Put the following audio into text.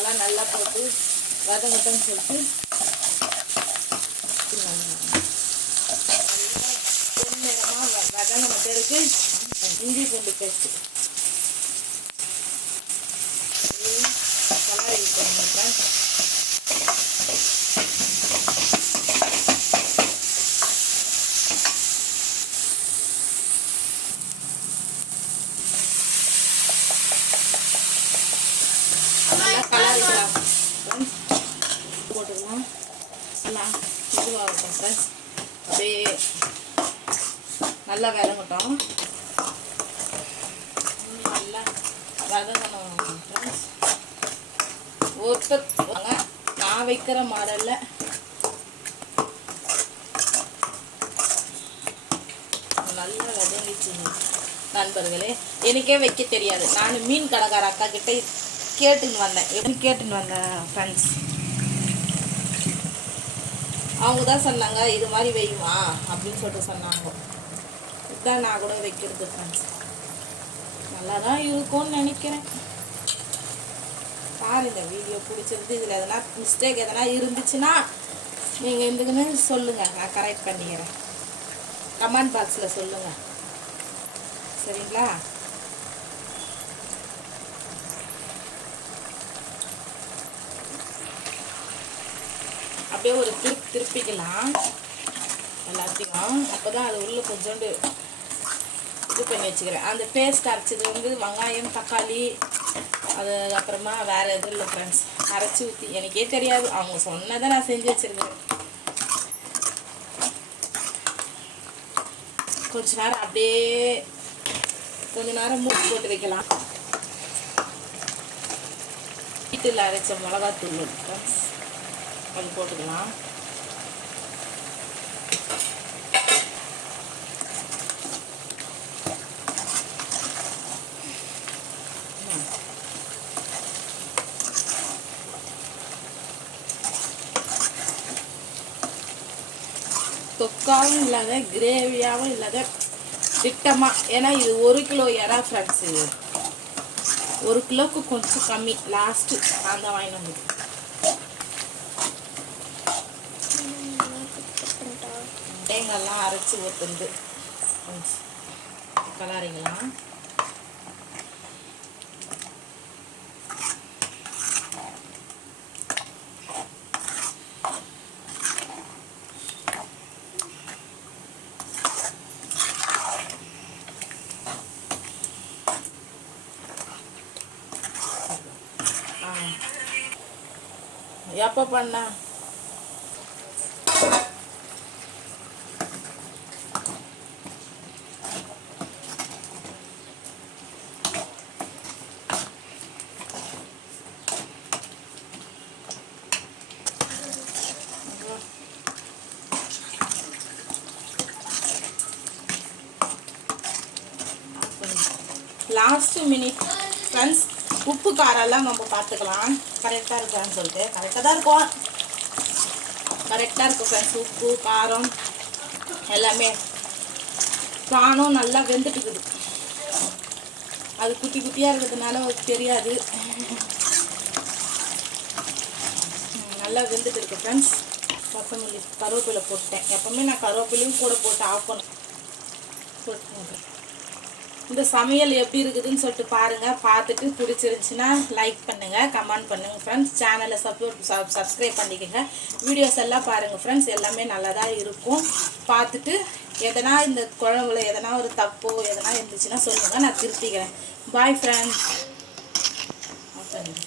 அதெல்லாம் நல்லா போட்டு வதங்கட்டும்னு சொல்லிட்டு பொன்னிறமாக வதங்கின பிறகு இஞ்சி பூண்டு பேஸ்ட்டு கலரி பண்ணிட்டேன். கலரிக்கலாம் போட்டுக்கலாம். எல்லாம் இதுவாகட்டும் ஃப்ரெண்ட்ஸ். அப்படியே நல்லா வதங்கட்டும். நல்லா வதங்கணும் ஃப்ரெண்ட்ஸ். ஒருத்தர் நான் வைக்கிற மாடலில் நல்லா வதங்கிச்சுங்க நண்பர்களே. எனக்கே வைக்க தெரியாது. நான் மீன் கடைக்கார அக்கா கிட்ட கேட்டுன்னு வந்தேன் ஃப்ரெண்ட்ஸ். அவங்க தான் சொன்னாங்க இது மாதிரி வையுமா அப்படின்னு சொல்லிட்டு சொன்னாங்க. இதுதான் நான் கூட வைக்கிறது ஃப்ரெண்ட்ஸ். நல்லா தான் இருக்கும்னு நினைக்கிறேன். பாருங்க, வீடியோ பிடிச்சிருந்து இதில் எதனா மிஸ்டேக் எதனா இருந்துச்சுன்னா நீங்கள் இருந்துக்குன்னு சொல்லுங்கள், நான் கரெக்ட் பண்ணிக்கிறேன். கமெண்ட் பாக்ஸில் சொல்லுங்கள், சரிங்களா? அப்படியே ஒரு திருப்பிக்கலாம் எல்லாத்தையும். அப்போ தான் அது உள்ளே கொஞ்சோண்டு இது பண்ணி வச்சுக்கிறேன். அந்த பேஸ்ட் அரைச்சது வெங்காயம் தக்காளி அது அப்புறமா வேறு எதுவும் இல்லை ஃப்ரெண்ட்ஸ். அரைச்சி ஊற்றி எனக்கே தெரியாது, அவங்க சொன்னதை நான் செஞ்சு வச்சுருக்கேன். கொஞ்ச நேரம் அப்படியே மூடி போட்டு வைக்கலாம். வீட்டில் அரைச்ச மிளகாத்தூள் ஃப்ரெண்ட்ஸ் அது போட்டுக்கலாம். தொக்காவும் இல்லாத கிரேவியாகவும் இல்லாத திட்டமாக. ஏன்னா இது 1 கிலோ இறா ஃப்ரெண்ட்ஸ். இது 1 கிலோவுக்கு கொஞ்சம் கம்மி. லாஸ்ட்டு நான் தான் வாங்கிட்டு வந்தது. தேங்காய்லாம் அரைச்சி ஊற்றுந்து கலரிங்களாம். எப்போ பண்ண லாஸ்ட் மினிட் ஃப்ரெண்ட்ஸ். உப்பு காரெல்லாம் நம்ம பார்த்துக்கலாம் கரெக்டாக இருக்கான்னு சொல்லிட்டு. கரெக்டாக தான் இருக்கும் ஃப்ரெண்ட்ஸ். உப்பு காரம் எல்லாமே. ப்ரானும் நல்லா வெந்துட்டுக்குது. அது குட்டி குட்டியாக இருக்கிறதுனால தெரியாது. நல்லா வெந்துட்டு இருக்கு ஃப்ரெண்ட்ஸ். கொத்தமல்லி கருவேப்பிலை போட்டேன். எப்பவுமே நான் கருவேப்பிலையும் கூட போட்டு ஆஃப் போட்டு இந்த சமையல் எப்படி இருக்குதுன்னு சொல்லிட்டு பாருங்கள். பார்த்துட்டு பிடிச்சிருந்துச்சின்னா லைக் பண்ணுங்கள், கமெண்ட் பண்ணுங்கள் ஃப்ரெண்ட்ஸ். சேனலை சப்ஸ்கிரைப் பண்ணிக்கோங்க. வீடியோஸ் எல்லாம் பாருங்கள் ஃப்ரெண்ட்ஸ். எல்லாமே நல்லா தான் இருக்கும். பார்த்துட்டு எதனா இந்த குழம்புல எதனா ஒரு தப்போ எதனா இருந்துச்சுன்னா சொல்லுங்கள், நான் திருத்திக்கிறேன். Bye friends.